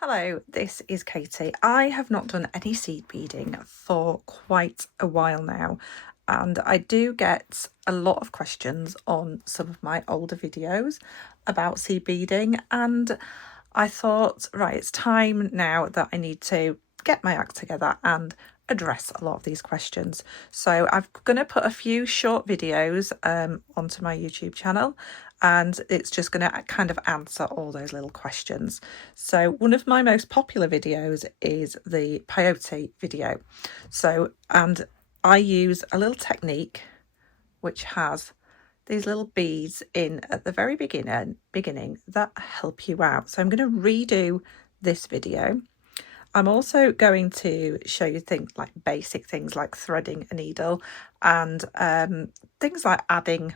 Hello, this is Katie. I have not done any seed beading for quite a while now, and I do get a lot of questions on some of my older videos about seed beading, and I thought, right, it's time now that I need to get my act together and address a lot of these questions. So I'm going to put a few short videos onto my YouTube channel, and it's just going to kind of answer all those little questions. So one of my most popular videos is the Peyote video. And I use a little technique which has these little beads in at the very beginning that help you out. So I'm going to redo this video. I'm also going to show you things like basic things like threading a needle and things like adding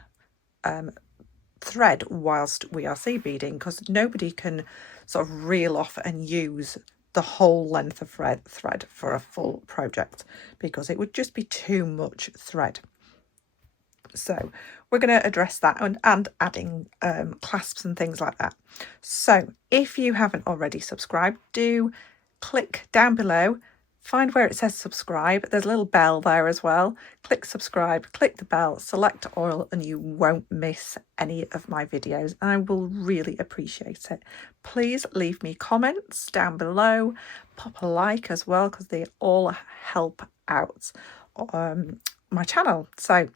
thread whilst we are seed beading, because nobody can sort of reel off and use the whole length of thread for a full project because it would just be too much thread. So we're going to address that and adding clasps and things like that. So if you haven't already subscribed, do click down below, find where it says subscribe. There's a little bell there as well. Click subscribe, click the bell, select all, and you won't miss any of my videos. And I will really appreciate it. Please leave me comments down below, pop a like as well, because they all help out my channel. So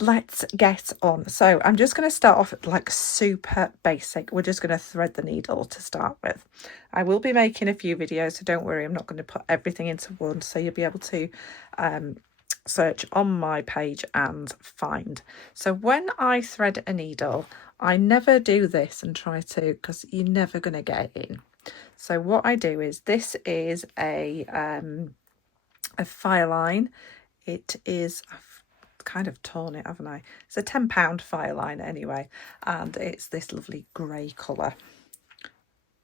let's get on. So I'm just going to start off like super basic. We're just going to thread the needle to start with. I will be making a few videos, so don't worry, I'm not going to put everything into one, so you'll be able to search on my page and find. So when I thread a needle, I never do this and try to, because you're never going to get it in. So what I do is, this is a fire line. It is, kind of torn it, haven't I? It's a £10 fire line anyway, and it's this lovely grey colour.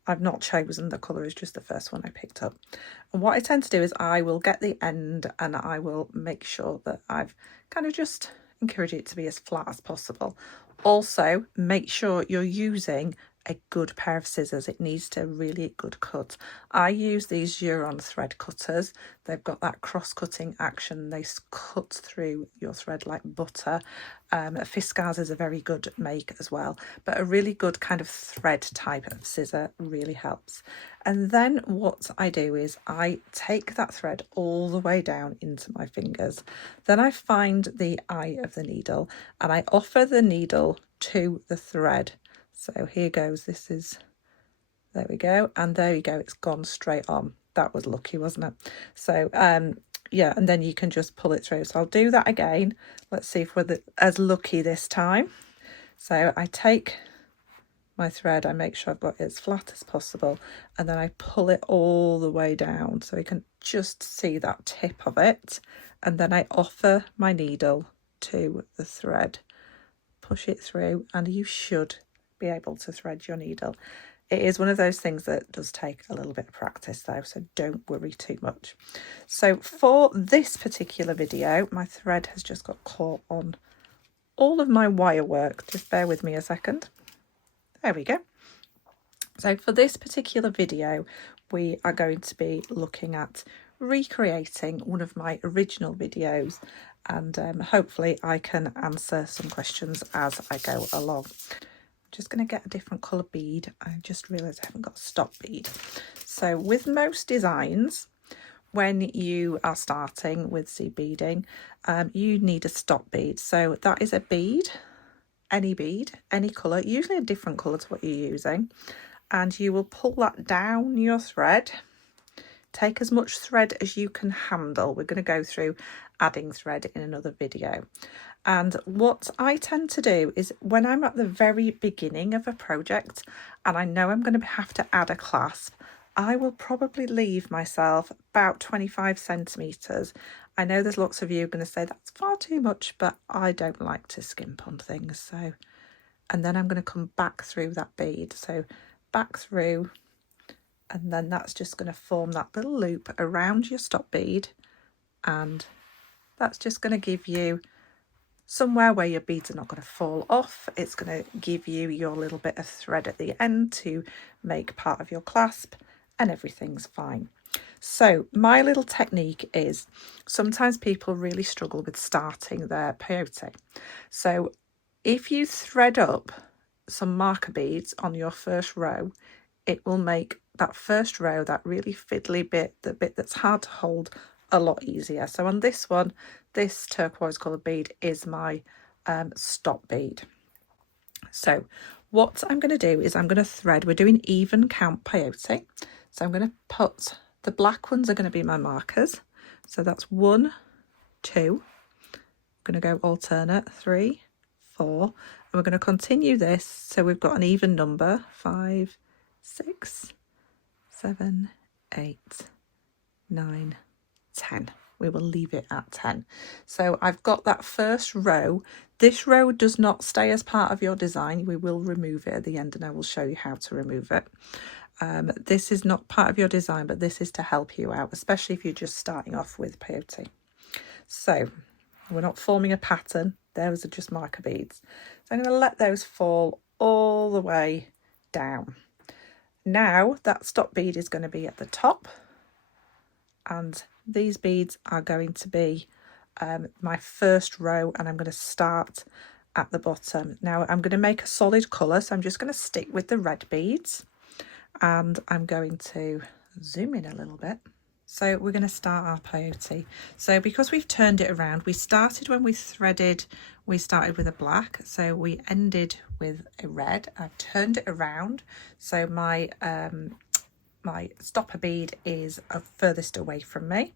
I've not chosen the colour, it's just the first one I picked up. And what I tend to do is I will get the end and I will make sure that I've kind of just encourage it to be as flat as possible. Also, make sure you're using a good pair of scissors. It needs to really good cut. I use these Jewellery thread cutters. They've got that cross-cutting action. They cut through your thread like butter. Fiskars is a very good make as well, but a really good kind of thread type of scissor really helps. And then what I do is I take that thread all the way down into my fingers. Then I find the eye of the needle and I offer the needle to the thread. So here goes, this is, there we go, and there you go, it's gone straight on. That was lucky, wasn't it? So yeah, and then you can just pull it through. So I'll do that again. Let's see if we're as lucky this time. So I take my thread, I make sure I've got it as flat as possible, and then I pull it all the way down so you can just see that tip of it, and then I offer my needle to the thread, push it through, and you should be able to thread your needle. It is one of those things that does take a little bit of practice though, so don't worry too much. So for this particular video, my thread has just got caught on all of my wire work. Just bear with me a second. There we go. So for this particular video, we are going to be looking at recreating one of my original videos, and hopefully I can answer some questions as I go along. Just going to get a different colour bead. I just realised I haven't got a stop bead. So with most designs, when you are starting with seed beading, you need a stop bead. So that is a bead, any colour, usually a different colour to what you're using. And you will pull that down your thread. Take as much thread as you can handle. We're going to go through adding thread in another video. And what I tend to do is when I'm at the very beginning of a project and I know I'm going to have to add a clasp, I will probably leave myself about 25 centimetres. I know there's lots of you going to say that's far too much, but I don't like to skimp on things. So, and then I'm going to come back through that bead. So back through, and then that's just going to form that little loop around your stop bead, and that's just going to give you somewhere where your beads are not going to fall off. It's going to give you your little bit of thread at the end to make part of your clasp, and everything's fine. So my little technique is, sometimes people really struggle with starting their peyote. So if you thread up some marker beads on your first row, it will make that first row, that really fiddly bit, the bit that's hard to hold, a lot easier. So on this one, this turquoise coloured bead is my stop bead. So what I'm going to do is I'm going to thread, we're doing even count peyote. So I'm going to put, the black ones are going to be my markers. So that's 1, 2, I'm going to go alternate, 3, 4, and we're going to continue this. So we've got an even number, 5, 6, 7, 8, 9, 10. We will leave it at 10. So I've got that first row. This row does not stay as part of your design. We will remove it at the end and I will show you how to remove it. This is not part of your design, but this is to help you out, especially if you're just starting off with peyote. So we're not forming a pattern. Those are just marker beads. So I'm going to let those fall all the way down. Now that stop bead is going to be at the top, and these beads are going to be my first row, and I'm going to start at the bottom. Now I'm going to make a solid colour, so I'm just going to stick with the red beads, and I'm going to zoom in a little bit. So we're going to start our peyote. So because we've turned it around, we started when we threaded, we started with a black, so we ended with a red. I've turned it around, so my my stopper bead is furthest away from me.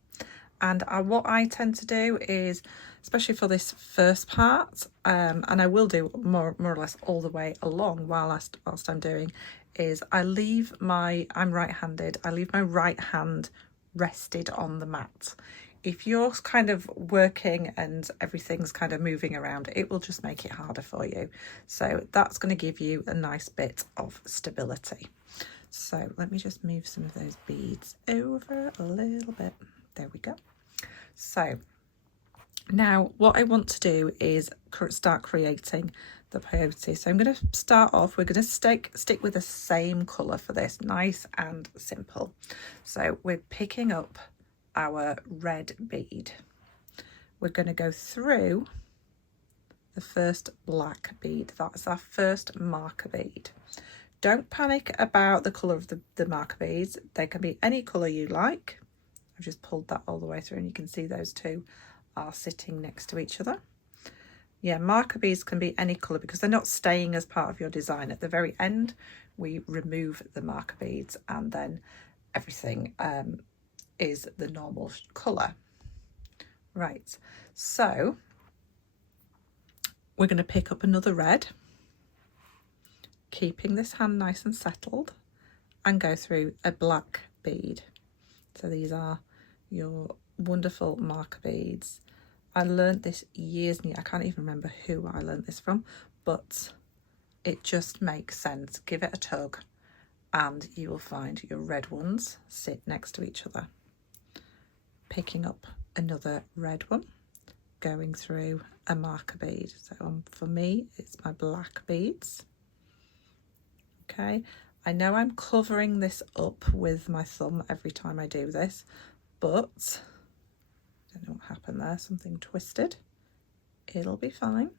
And what I tend to do is, especially for this first part, and I will do more or less all the way along whilst I'm doing, is I leave my, I'm right-handed, I leave my right hand rested on the mat. If you're kind of working and everything's kind of moving around, it will just make it harder for you. So that's going to give you a nice bit of stability. So let me just move some of those beads over a little bit. There we go. So now what I want to do is start creating the peyote. So I'm going to start off, we're going to stick with the same colour for this, nice and simple. So we're picking up our red bead. We're going to go through the first black bead. That's our first marker bead. Don't panic about the colour of the marker beads. They can be any colour you like. I've just pulled that all the way through and you can see those two are sitting next to each other. Yeah, marker beads can be any colour because they're not staying as part of your design. At the very end, we remove the marker beads and then everything is the normal colour. Right, so we're going to pick up another red, keeping this hand nice and settled, and go through a black bead. So these are your wonderful marker beads. I learned this years ago. I can't even remember who I learned this from, but it just makes sense. Give it a tug and you will find your red ones sit next to each other. Picking up another red one, going through a marker bead. So for me, it's my black beads. Okay, I know I'm covering this up with my thumb every time I do this, but I don't know what happened there, something twisted. It'll be fine.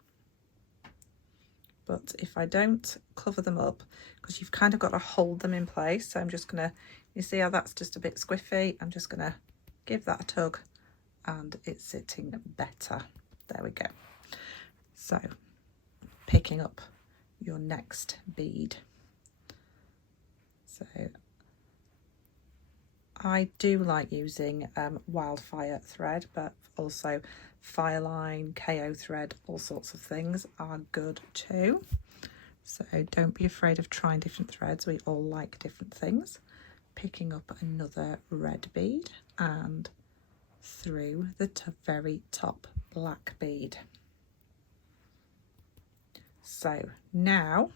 But if I don't cover them up, because you've kind of got to hold them in place, so I'm just gonna, you see how that's just a bit squiffy, I'm just gonna give that a tug and it's sitting better. There we go. So picking up your next bead. So I do like using wildfire thread, but also fireline, KO thread, all sorts of things are good too. So don't be afraid of trying different threads. We all like different things. Picking up another red bead and through the very top black bead. So now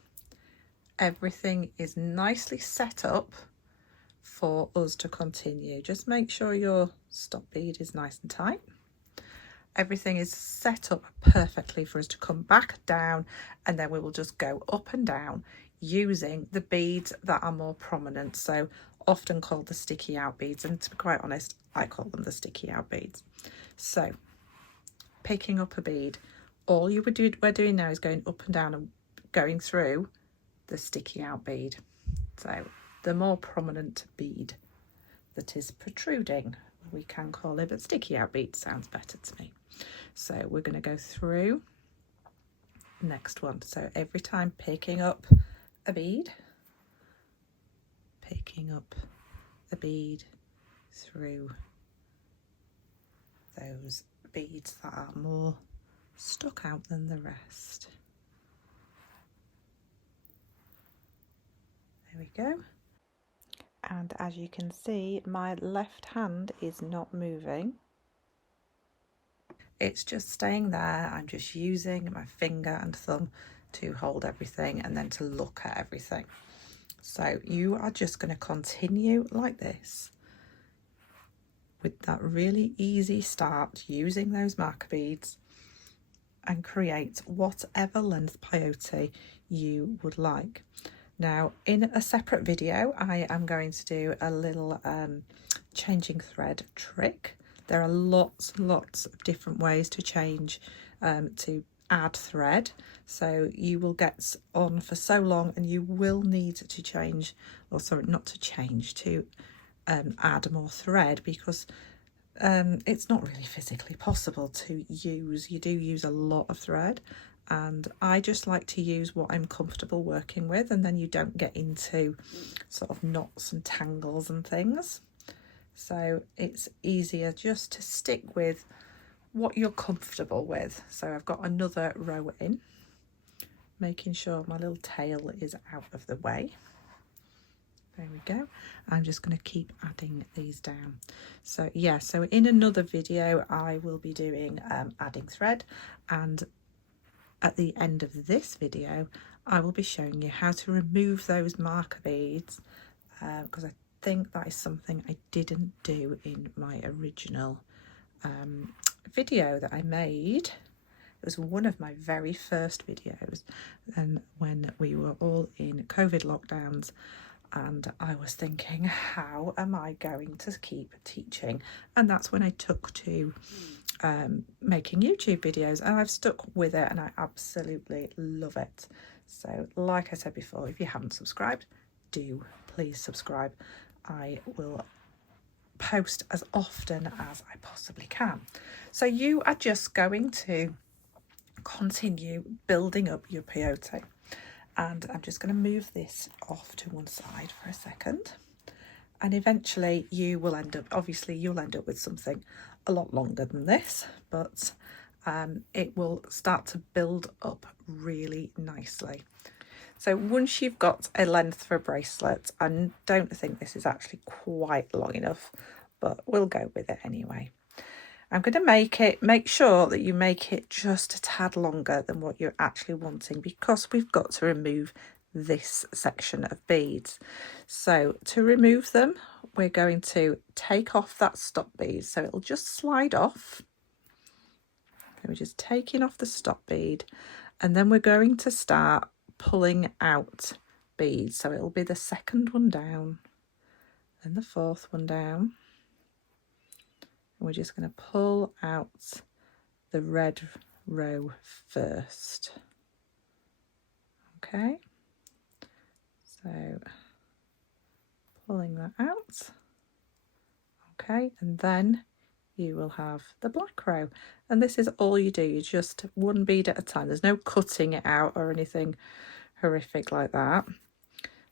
everything is nicely set up for us to continue. Just make sure your stop bead is nice and tight. Everything is set up perfectly for us to come back down, and then we will just go up and down using the beads that are more prominent. So often called the sticky out beads, and to be quite honest, I call them the sticky out beads. So picking up a bead, all we're doing now is going up and down and going through the sticky out bead. So the more prominent bead that is protruding, we can call it, but sticky out bead sounds better to me. So we're going to go through next one. So every time picking up a bead, picking up a bead through those beads that are more stuck out than the rest. There we go. And as you can see, my left hand is not moving. It's just staying there. I'm just using my finger and thumb to hold everything and then to look at everything. So you are just going to continue like this with that really easy start, using those marker beads, and create whatever length peyote you would like. Now, in a separate video, I am going to do a little changing thread trick. There are lots of different ways to change, to add thread. So you will get on for so long and you will need to change, or sorry, not to change, to add more thread, because it's not really physically possible to use. You do use a lot of thread, and I just like to use what I'm comfortable working with, and then you don't get into sort of knots and tangles and things. So it's easier just to stick with what you're comfortable with. So I've got another row in, making sure my little tail is out of the way. There we go. I'm just going to keep adding these down. So yeah, so in another video I will be doing adding thread, and at the end of this video I will be showing you how to remove those marker beads, because I think that is something I didn't do in my original video that I made. It was one of my very first videos, and when we were all in COVID lockdowns, and I was thinking, how am I going to keep teaching? And that's when I took to making YouTube videos, and I've stuck with it and I absolutely love it. So like I said before, if you haven't subscribed, do please subscribe. I will post as often as I possibly can. So you are just going to continue building up your peyote. And I'm just going to move this off to one side for a second, and eventually you will end up, obviously you'll end up with something a lot longer than this, but it will start to build up really nicely. So once you've got a length for a bracelet, I don't think this is actually quite long enough, but we'll go with it anyway. I'm going to make sure that you make it just a tad longer than what you're actually wanting, because we've got to remove this section of beads. So to remove them, we're going to take off that stop bead. So it'll just slide off. So we're just taking off the stop bead, and then we're going to start pulling out beads. So it'll be the second one down, then the fourth one down. We're just going to pull out the red row first. Okay, so pulling that out. Okay, and then you will have the black row, and this is all you do. You just one bead at a time. There's no cutting it out or anything horrific like that.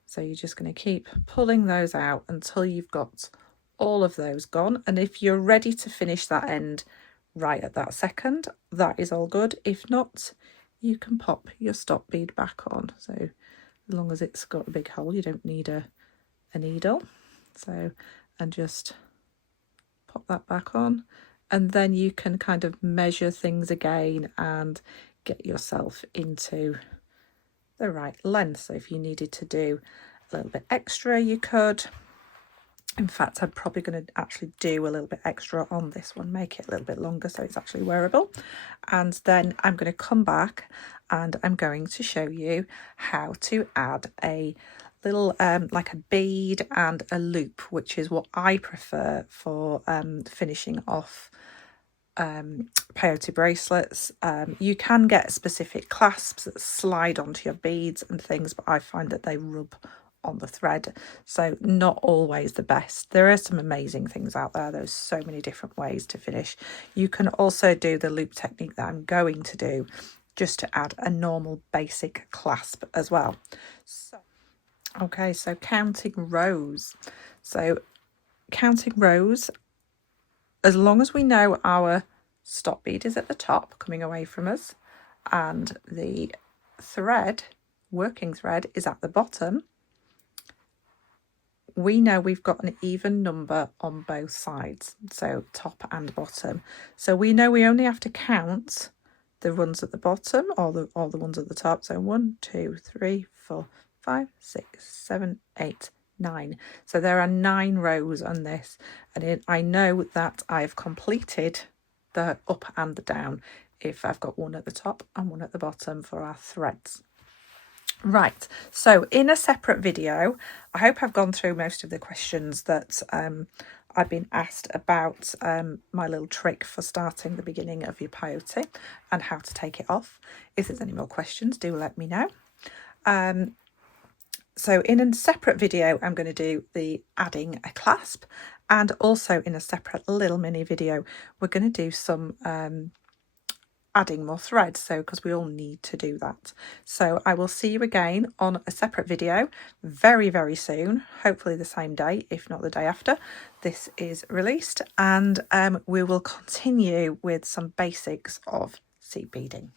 So you're just going to keep pulling those out until you've got all of those gone. And if you're ready to finish that end right at that second, that is all good. If not, you can pop your stop bead back on. So as long as it's got a big hole, you don't need a needle. So, and just pop that back on, and then you can kind of measure things again and get yourself into the right length. So if you needed to do a little bit extra, you could. In fact, I'm probably going to actually do a little bit extra on this one, make it a little bit longer so it's actually wearable. And then I'm going to come back and I'm going to show you how to add a little like a bead and a loop, which is what I prefer for finishing off peyote bracelets. You can get specific clasps that slide onto your beads and things, but I find that they rub on the thread, so not always the best. There are some amazing things out there. There's so many different ways to finish. You can also do the loop technique that I'm going to do, just to add a normal basic clasp as well. So okay, so counting rows. So counting rows, as long as we know our stop bead is at the top coming away from us and the thread, working thread, is at the bottom, we know we've got an even number on both sides, so top and bottom. So we know we only have to count the ones at the bottom or the ones at the top. So 1, 2, 3, 4, 5, 6, 7, 8, 9. So there are 9 rows on this, and I know that I've completed the up and the down if I've got one at the top and one at the bottom for our threads. Right, so in a separate video, I hope I've gone through most of the questions that I've been asked about my little trick for starting the beginning of your peyote and how to take it off. If there's any more questions, do let me know. So in a separate video, I'm going to do the adding a clasp, and also in a separate little mini video, we're going to do some adding more threads, so because we all need to do that. So I will see you again on a separate video very, very soon, hopefully the same day, if not the day after this is released, and we will continue with some basics of seed beading.